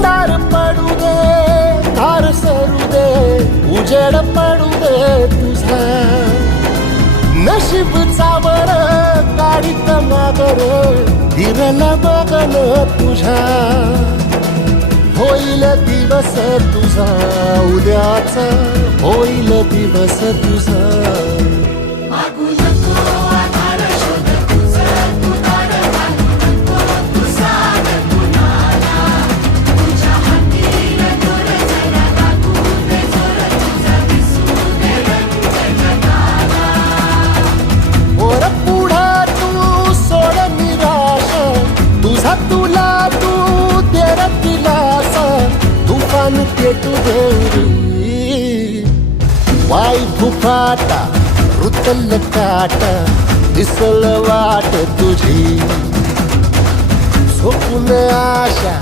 अंधार पडू दे, धार सरू दे, उजेड पडू दे तुझा. नशीब चावर काढीत मागर, हिरल बघन तुझ्या. होईल दिवस तुझा उद्याचा, होईल दिवस तुझा. वर पुढं तू सोड निराश, तुझा तुला तू तेरा दिलासा. तुफान पेटू दे, वाई फुफाटा रुतल काटा, दिसल वाट तुझी. झोपून आशा